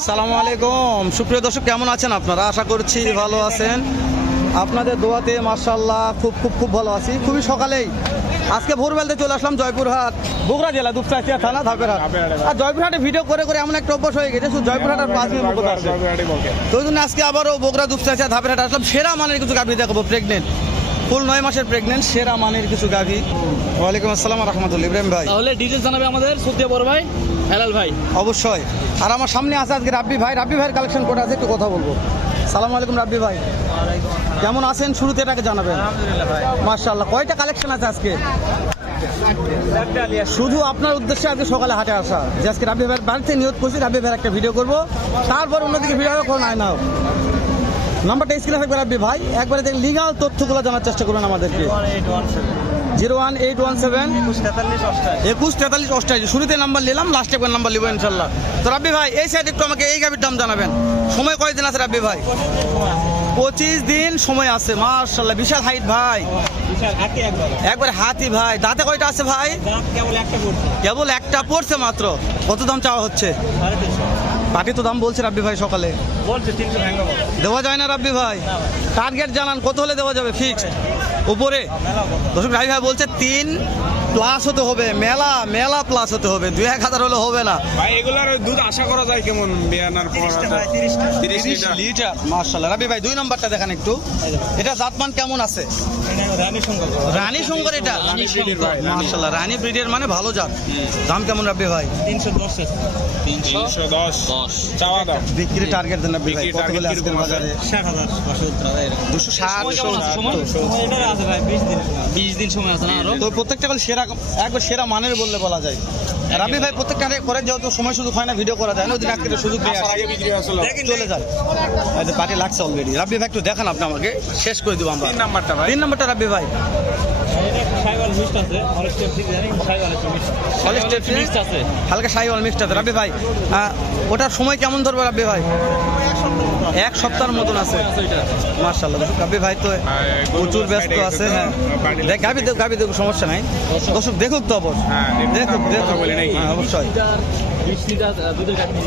আসসালামু আলাইকুম সুপ্রিয় দর্শক, কেমন আছেন আপনারা? আশা করছি ভালো আছেন। আপনাদের দোয়াতে মাশাআল্লাহ খুব ভালো আছি। খুবই সকালেই আজকে ভোরবেলাতে চলে আসলাম জয়পুরহাট, বগুড়া জেলা, দুপচাচিয়া থানা, ধাপেরহাট। আর জয়পুরহাটে ভিডিও করে এমন একটা অভ্যাস হয়ে গেছে, শুধু জয়পুরহাট আর 5 মিনিট মতো আসে। তো ওই জন্য আজকে আবারও বগুড়া, দুপচাচিয়া, ধাপেরহাট আসলাম। সেরা মানের কিছু গাভী দেখাবো, প্রেগনেন্ট, ফুল 9 মাসের প্রেগনেন্ট, সেরা মানের কিছু গাভী। ওয়ালাইকুম আসসালাম রাহমাতুল্লাহ। ইব্রাহিম ভাই, তাহলে ডিটেইলস জানাবে আমাদের সত্যি বড় ভাই হেলাল ভাই। অবশ্যই। আর আমার সামনে আছে আজকে রাব্বি ভাই। রাব্বি ভাইয়ের কালেকশন কোটা আছে, একটু কথা বলবো। সালামু আলাইকুম রাব্বি ভাই, কেমন আছেন? শুরুতে এটাকে জানাবেন। আলহামদুলিল্লাহ ভাই, মাশাআল্লাহ। কয়টা কালেকশন আছে আজকে? শুধু আপনার উদ্দেশ্যে আজকে সকালে হাটে আসা, যে আজকে রাব্বি ভাইয়ের বাড়িতে নিয়ত করছি রাব্বি ভাইয়ের একটা ভিডিও করবো, তারপর অন্যদিকে ভিডিও হবে, কোনো না। নাম্বারটা স্ক্রিনে থাকবে রাব্বি ভাই, একবারে দেখে লিগাল তথ্যগুলো জানার চেষ্টা করবেন আমাদেরকে। 01817 214388। শুরুতে নাম্বার নিলাম, লাস্টে একবার নাম্বার নিব ইনশাল্লাহ। তো রাব্বি ভাই, এই সাইড একটু আমাকে এই গাভীর দাম জানাবেন। সময় কয়দিন আছে রাব্বি ভাই? 25 দিন সময় আছে। মাশাআল্লাহ, বিশাল হাইট ভাই, একবারে হাতি ভাই। দাঁতে কয়টা আছে ভাই? কেবল একটা পড়ছে মাত্র। কত দাম চাওয়া হচ্ছে? পাটি তো দাম বলছে রাব্বি ভাই সকালে, দেওয়া যায় না রাব্বি ভাই? টার্গেট জানান, কত হলে দেওয়া যাবে? ফিক্সড উপরে? দর্শক রাব্বি ভাই বলছে 3 প্লাস হতে হবে, মেলা প্লাস হতে হবে, 2-1000 হলে হবে না ভাই। এগুলার দুধ আশা করা যায় কেমন? বিয়ানার পর 30 লিটার। মাশাআল্লাহ রাব্বি ভাই, 2 নাম্বারটা দেখান একটু। এটা জাতমান কেমন আছে? রানী শঙ্কর। এটা মাশাআল্লাহ রানী ব্রিডের, মানে ভালো জাত। দাম কেমন রাব্বি ভাই? 310 চাওয়া দাও। বিক্রি টার্গেট দেন রাব্বি ভাই, কত হলে আজকের বাজারে? 20 দিন সময় আছে না আরো? তো প্রত্যেকটা কল সেরা, একবার সেরা মানের বললে বলা যায়। রাব্বি ভাই প্রত্যেকটা করে যেহেতু সময় সুযোগ হয় না, ভিডিও করা যায় না, ওই দিন একটা সুযোগ পেয়ে আগে বিক্রি হয়েছিল, চলে যায়। পার্টি লাগছে অলরেডি। রাব্বি ভাই একটু দেখান, আপনি আমাকে শেষ করে দিব আমরা। 3 নাম্বারটা ভাই। 3 নাম্বারটা রাব্বি ভাই। হালকা শাহিওয়াল মিক্সড আছে রাব্বি ভাই। ওটার সময় কেমন ধরবে রাব্বি ভাই? 1 সপ্তাহের মতন আছে। মাশাআল্লাহ। রাব্বি ভাই তো প্রচুর ব্যস্ত আছে। হ্যাঁ, দেখ গাবি দেখুক, সমস্যা নাই। দর্শক দেখুক তো অবশ্য, দেখুক অবশ্যই।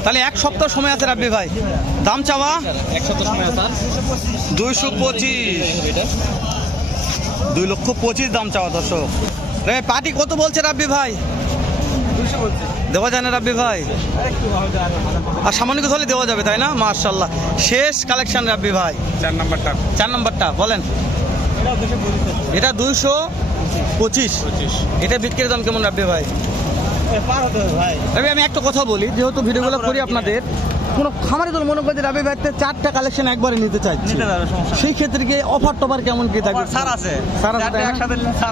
তাহলে 1 সপ্তাহ সময় আছে রাব্বি ভাই। দাম চাওয়া 1 সপ্তাহ সময় আছে। 225, 2,25,000 দাম চাওয়া। দর্শক পার্টি কত বলছে রাব্বি ভাই? 200 বলছে। দেওয়া যায় না রাব্বি ভাই? আর সামান্য কিছু হলে দেওয়া যাবে, তাই না? মাশাআল্লাহ, শেষ কালেকশন রাব্বি ভাই। 4 নাম্বারটা। 4 নাম্বারটা বলেন। এটা 225। এটা বিক্রির দাম কেমন রাব্বি ভাই? আমি একটা কথা বলি, যেহেতু ভিডিওগুলো করি আপনাদের, কোনো খামারি দল মনে করে রাব্বি ভাই 4টা কালেকশন একবারে নিতে চাইছি, সেই ক্ষেত্রে কি অফার টফার কেমন কি থাকবে? স্যার আছে, স্যার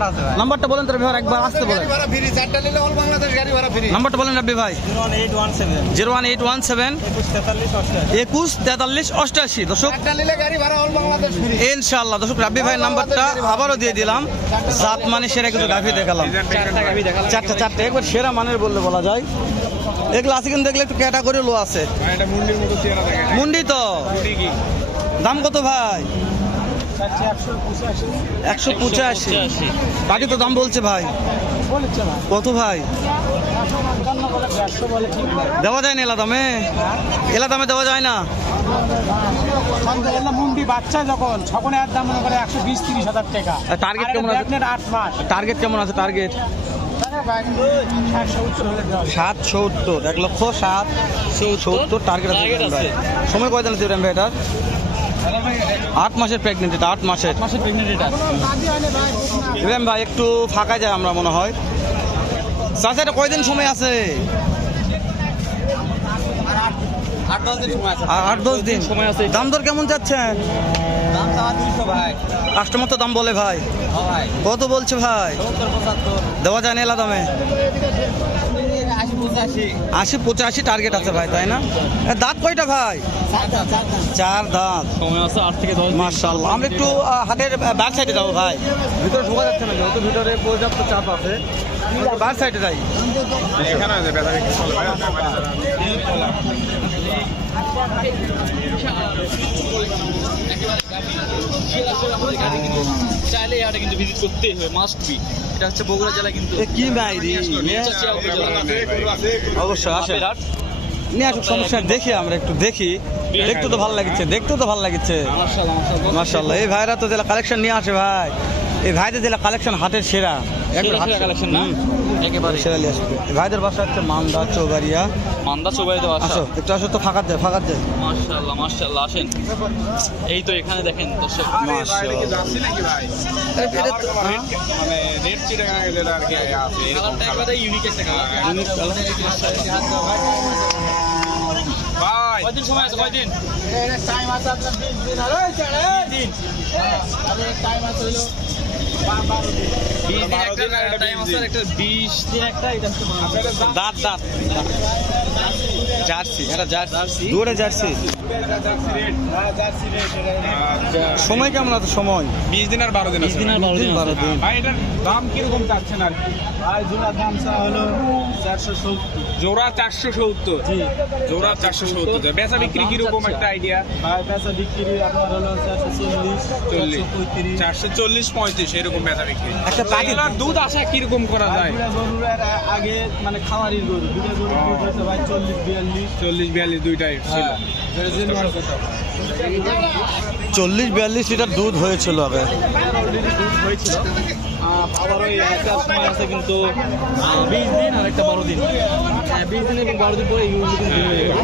আছে। নাম্বারটা বলেন তো রাব্বি ভাই, একবার আসতে বলেন। নাম্বারটা বলেন রাব্বি ভাই। 01817 214388। দর্শক ইনশাআল্লাহ, দর্শক রাব্বি ভাইয়ের নাম্বারটা আবারও দিয়ে দিলাম। জাত মানে সেরা কিছু গাভী দেখালাম, 4টা একবার সেরা মানের বললে বলা যায়। এগুলো আছে কিন্তু দেখলে একটু ক্যাটাগরি লো আছে। মুন্ডি তো দাম কত ভাই? 185। বাকি তো দাম বলছে ভাই। কত ভাই? দেওয়া যায় না এলা দামে? এলা দামে দেওয়া যায় না। মুন্ডি বাচ্চা যখন ছখন এর দাম মনে করে 120-30 হাজার টাকা। টার্গেট কেমন আছে? 8 মাস। টার্গেট কেমন আছে? টার্গেট 770, 1,70,000 টার্গেট আছে। সময় কয়দিন আছে ভাই এটার? 8 মাসের প্রেগনেন্ট। এটা 8 মাসের প্রেগনেন্ট। এটা ইব্রাহিম ভাই একটু ফাঁকা যায় আমরা মনে হয়। চাচা এটা কয়দিন সময় আছে? 8-10 দিন সময় আছে। দাম দর কেমন যাচ্ছেন? কাস্টমার তো দাম বলে ভাই। কত বলছে ভাই? দেওয়া যায় না এলা দামে? 80-85 টার্গেট আছে ভাই, তাই না? দাঁত কয়টা ভাই? 4 দাঁত। সময় আছে 8 থেকে 10। মাশাআল্লাহ। আমরা একটু হাটের ব্যাক সাইডে যাবো ভাই, ভিতরে ঢোকা যাচ্ছে না যেহেতু ভিতরে পর্যাপ্ত চাপ আছে। ব্যাক সাইডে যাই। এখানে আছে বেদা বিক্রি চলে ভাই। চাইলে এটা কিন্তু ভিজিট করতেই হবে, মাস্ট বি। এটা হচ্ছে বগুড়া জেলা কিন্তু। কি ভাই রে, অবশ্যই আসে। নিয়ে আসুক, সমস্যা নেই। দেখি আমরা একটু দেখি, দেখতে তো ভালো লাগছে, দেখতে তো ভালো লাগছে। মাশাআল্লাহ, এই ভাইরা তো যেটা কালেকশন নিয়ে আসে ভাই, এই ভাইদের যেটা কালেকশন হাটের সেরা, একবার হাট কালেকশন না একেবারে সেরা নিয়ে আসবে। এই ভাইদের বাসা হচ্ছে মান্দা চৌবাড়িয়া। মান্দা চৌবাড়িতে আসা। আসো একটু আসো তো, ফাঁকা যায়, ফাঁকা যায়। মাশাআল্লাহ মাশাআল্লাহ, আসেন। এই তো এখানে দেখেন দর্শক, বাইরে যাচ্ছি নাকি ভাই মানে রেড চিটাগাং যেটা আর কি আছে এরকম কালারটা একবারে ইউনিক একটা কালার। ভাই কয়দিন সময় আছে, কয়দিন? টাইম আছে আপনার 20 দিন আর ওই ছেড়ে দিন আরে টাইম আছে হলো 12 দিন 20 দিন 12 দিন আর একটা একটা টাইম 20 আছে, আর একটা 20 দিন একটা, এটা হচ্ছে আপনাদের দাম দাঁত দাঁত জার্সি, এটা জার্সি, দুটো জার্সি। জার্সি রেট এটা সময় কেমন আছে? সময় 20 দিন আর 12 দিন 20 আছে দিন আর 12 দিন আছে। 12 দিন। ভাই এটার দাম কিরকম চাচ্ছেন আর কি? আর জোড়া দাম চা হলো 470 জোড়া 470, জি জোড়া 470। বেচা বিক্রি কিরকম একটা আইডিয়া? আর পেশা বিক্রি আপনার হলো 440 435 440 35 এরকম বেচা বিক্রি। একটা পাখি এগুলার দুধ আশা কিরকম করা যায়? দুটা গরুর আগে মানে খাওয়ারির গরু, দুটা গরুর দুধ হচ্ছে ভাই 40 42 40 42 দুইটাই ছিল। এটা জেনুয়ান কথা 40-42 লিটার দুধ হয়েছিল আগে। অলরেডি দুধ হয়েছিল, আবার ওই একটা সময় আছে কিন্তু 20 দিন আর একটা 12 দিন। 20 দিন এবং 12 দিন পরে এইগুলো কিন্তু বের হয়ে যাবে।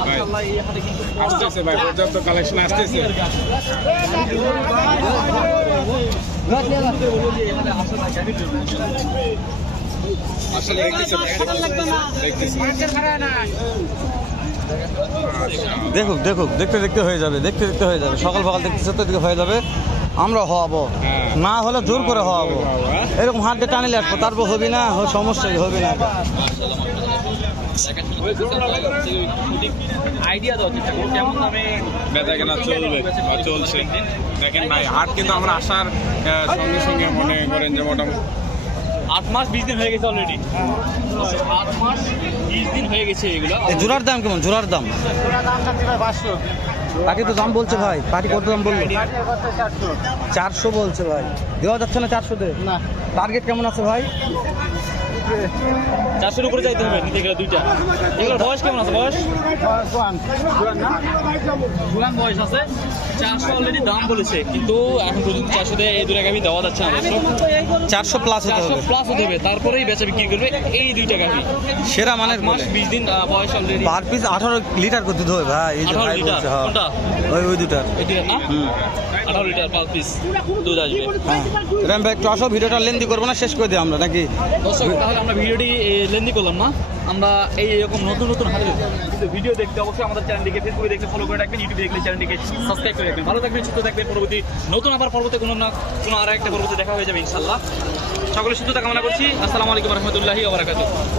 মাশাআল্লাহ, এই হাটে কিন্তু আসতেছে ভাই, পর্যাপ্ত কালেকশন আসতেছে। আসলে দেখতেছে দেখতেছে দেখুক দেখুক, দেখতে দেখতে হয়ে যাবে, দেখতে দেখতে হয়ে যাবে। সকাল সকাল দেখতেছে তো, দিকে হয়ে যাবে। আমরা হওয়াবো, হ্যাঁ। না হলে জোর করে হওয়াবো। এরকম হাতে টানিলে আসবো, তারপর হবে না, সমস্যাই হবে না। আইডিয়া দাও চেষ্টা করো কেমন দামে বেচা কেনা চলবে বা চলছে। দেখেন ভাই, হাট কিন্তু আমরা আসার সঙ্গে সঙ্গে মনে করেন যে মোটামুটি 8 মাস 20 দিন হয়ে গেছে অলরেডি। 8 মাস 20 দিন হয়ে গেছে এগুলো। এই জোড়ার দাম কেমন? জোড়ার দাম জোড়া দাম চাচ্ছি ভাই 500 পাটি তো দাম বলছে ভাই, পাটি কত দাম বললো? পাটি করতে 400 400 বলছে ভাই, দেওয়া যাচ্ছে না 400 তে? না টার্গেট কেমন আছে ভাই? 400 উপরে যাইতে হবে নিতে গেলে দুইটা। এগুলোর বয়স কেমন আছে? বয়স জোয়ান না পুরান বয়স আছে। 400 অলরেডি দাম বলেছে, কিন্তু এখন পর্যন্ত 400 তে এই দুটা গাভি দেওয়া যাচ্ছে না। 400 প্লাস হতে 400 হবে, প্লাস হতে হবে, তারপরেই বেচা বিক্রি করবে এই দুইটা গাভি। সেরা মানের 8 মাস বলে। 20 দিন বয়স অলরেডি। পার পিস 18 লিটার করে দুধ হবে ভাই, এই যে 18 ভাই লিটার বলছে। হ্যাঁ, কোনটা? ওই দুটার। এই দুইটা না? 18 লিটার পার পিস দুধ আসবে। হ্যাঁ, রাম ভাই একটু আসো, ভিডিওটা লেন্দি করবো না, শেষ করে দিই আমরা নাকি? দর্শক, তাহলে আমরা ভিডিওটি লেন্দি করলাম না। আমরা এইরকম নতুন নতুন হাতে কিন্তু ভিডিও দেখতে অবশ্যই আমাদের চ্যানেলটিকে ফেসবুকে দেখলে ফলো করে রাখবেন, ইউটিউবে দেখলে চ্যানেলটিকে সাবস্ক্রাইব করে রাখবেন। ভালো থাকবেন, সুস্থ থাকবেন। পরবর্তী নতুন আবার পর্বতে কোনো না কোনো আর একটা পর্বতে দেখা হয়ে যাবে ইনশাল্লাহ। সকলে সুস্থতা কামনা করছি। আসসালামু আলাইকুম রহমতুল্লাহি ওয়া বারাকাতুহু।